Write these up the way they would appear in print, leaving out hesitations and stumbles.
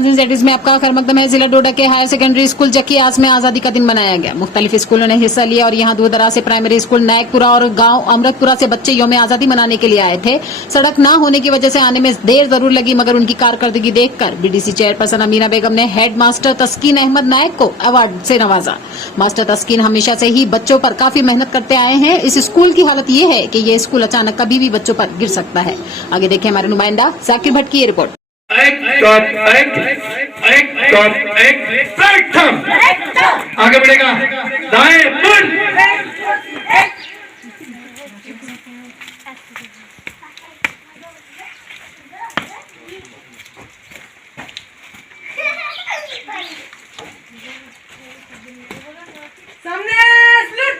Aedes में आपका खैर मकदम है। जिला डोडा के हायर सेकेंडरी स्कूल जकियास में आजादी का दिन मनाया गया। मुख्तलिफ स्कूलों ने हिस्सा लिया और यहाँ दूर दराज से प्राइमरी स्कूल नायकपुरा और गांव अमृतपुरा से बच्चे यौम आजादी मनाने के लिए आए थे। सड़क न होने की वजह से आने में देर जरूर लगी, मगर उनकी कारकर्दगी देखकर बीडीसी चेयरपर्सन अमीना बेगम ने हेड मास्टर तस्कीन अहमद नायक को अवार्ड से नवाजा। मास्टर तस्कीन हमेशा से ही बच्चों पर काफी मेहनत करते आए हैं। इस स्कूल की हालत ये है कि ये स्कूल अचानक कभी भी बच्चों पर गिर सकता है। आगे देखें हमारे नुमाइंदा जाकिर भट्ट की ये रिपोर्ट। आगे बढ़ेगा दाएं मुड़। सामने स्लिप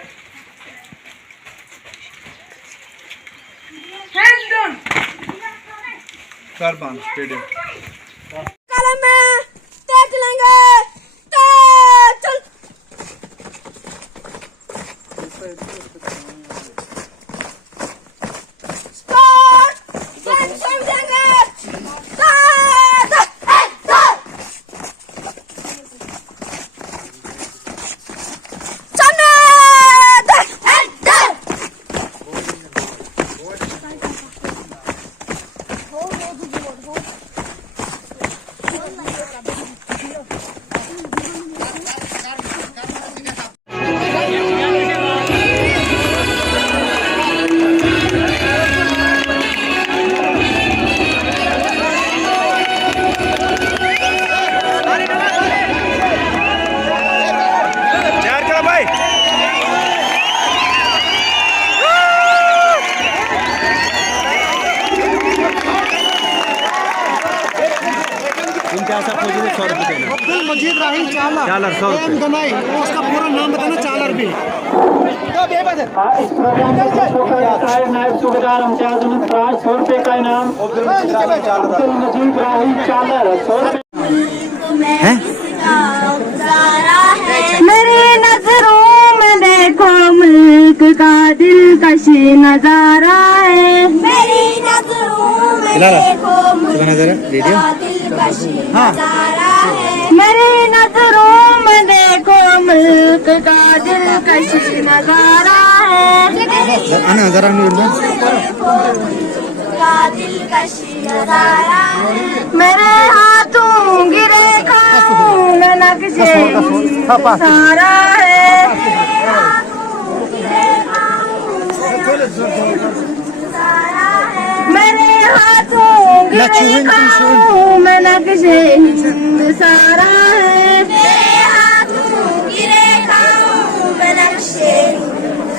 हैंड्स डाउन कारबान स्टेडियम कलम में देख लेंगे तो चल स्टार्ट समझेंगे अब्दुल मजीद राही चालर 100 रुपये उसका पूरा नाम बताना। चालर भी नायब सूबेदार इम्तियाज अहमद फराज 100 रुपये का इनाम। अब्दुल मजीद राही चालर 100 रुपये। मेरी नजरों में देखो मुल्क का दिलकशी नजारा है। मेरी नजरों में देखो मुल्क का दिलकशी नजारा है। मेरी नजरों में देखो मुल्क का दिलकशी नजारा है। दिलकशी नजारा मेरे हाथों गिरे खून नक्शे सारा है। मेरे हाथों गिरे खून नक्शे सारा है। मेरे हाथों गिरे खून नक्शे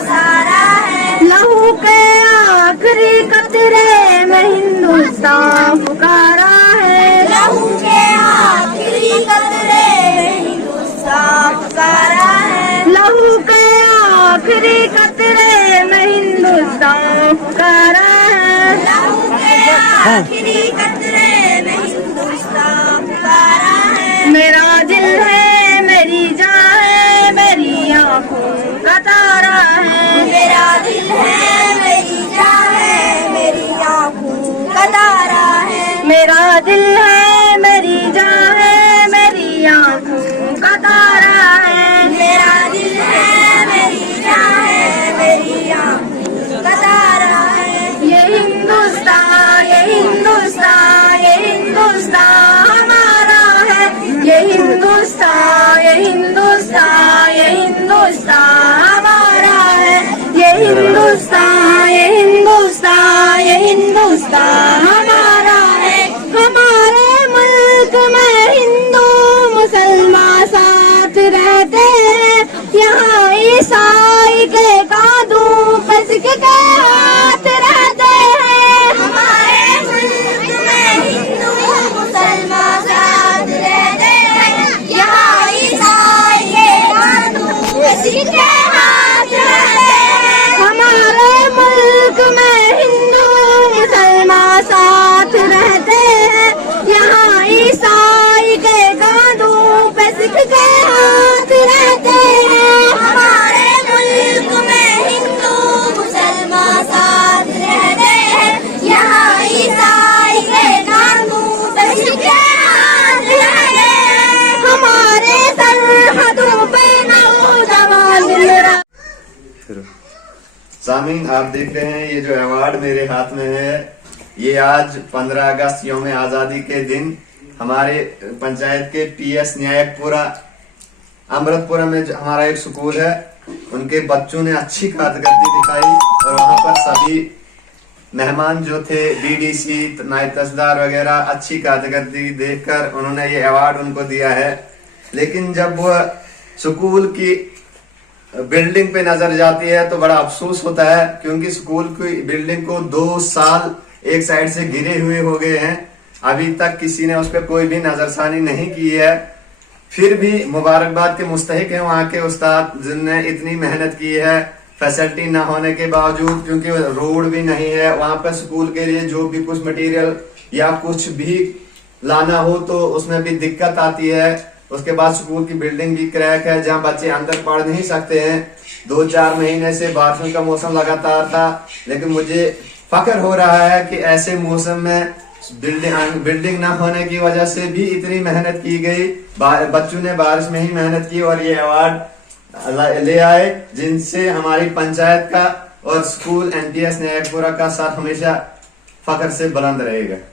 सारा है। लहू के आखिरी कतरे में हिंदुस्तान पुकारा है। लहू के आखिरी कतरे में हिंदुस्तान पुकारा है। लहू के आखिरी कतरे में हिंदुस्तान पुकारा है। लहू के आखिरी कतरे में हिंदुस्तान पुकारा है। मेरा दिल है मेरी जान है मेरी आँखों का तारा है। मेरा दिल है मेरी जान है मेरी आँखों का तारा है। मेरा दिल है मेरी जान है मेरी आँखों का तारा है। मेरा दिल है मेरी जान है मेरी आँखों का तारा है। ये हिंदुस्तान ये हिंदुस्तान ये हिंदुस्तान हमारा है। ये हिंदुस्तान ये हिंदुस्तान ये हिंदुस्तान हमारा है। ये हिंदुस्तान ये हिंदुस्तान ये हिंदुस्तान हमारा है। हमारे मुल्क में हिंदू मुसलमान साथ रहते हैं। यहाँ ईसाई के कादू पसक के हाथ रहते हैं। हमारे मुल्क में हिंदू मुसलमान साथ रहते हैं। यहाँ ईसाई के कादू पसक के हाथ रहते हैं। हमारे मुल्क में हिंदू मुसलमान सामीन, आप देख रहे हैं ये जो अवार्ड मेरे हाथ में है, ये आज 15 अगस्त यौम आज़ादी के दिन हमारे पंचायत के PS न्यायपुरा अमृतपुरा में जो हमारा एक स्कूल है, उनके बच्चों ने अच्छी कारकर्दगी दिखाई और वहां पर सभी मेहमान जो थे, DDC, नायब तहसीलदार वगैरह, अच्छी कारकर्दगी देखकर उन्होंने ये अवार्ड उनको दिया है। लेकिन जब वो स्कूल की बिल्डिंग पे नजर जाती है तो बड़ा अफसोस होता है, क्योंकि स्कूल की बिल्डिंग को 2 साल एक साइड से गिरे हुए हो गए हैं, अभी तक किसी ने उस पर कोई भी नजरसानी नहीं की है। फिर भी मुबारकबाद के मुस्तहिक है वहाँ के उस्ताद जिनने इतनी मेहनत की है, फैसिलिटी ना होने के बावजूद, क्योंकि रोड भी नहीं है वहां पर स्कूल के लिए, जो भी कुछ मटेरियल या कुछ भी लाना हो तो उसमें भी दिक्कत आती है। उसके बाद स्कूल की बिल्डिंग भी क्रैक है, जहां बच्चे अंदर पढ़ नहीं सकते हैं। 2-4 महीने से बारिशों का मौसम लगातार था, लेकिन मुझे फख्र हो रहा है कि ऐसे मौसम में बिल्डिंग ना होने की वजह से भी इतनी मेहनत की गई, बच्चों ने बारिश में ही मेहनत की और ये अवार्ड ले आए, जिनसे हमारी पंचायत का और स्कूल NPS न्यायपुरा का साथ हमेशा फख्र से बुलंद रहेगा।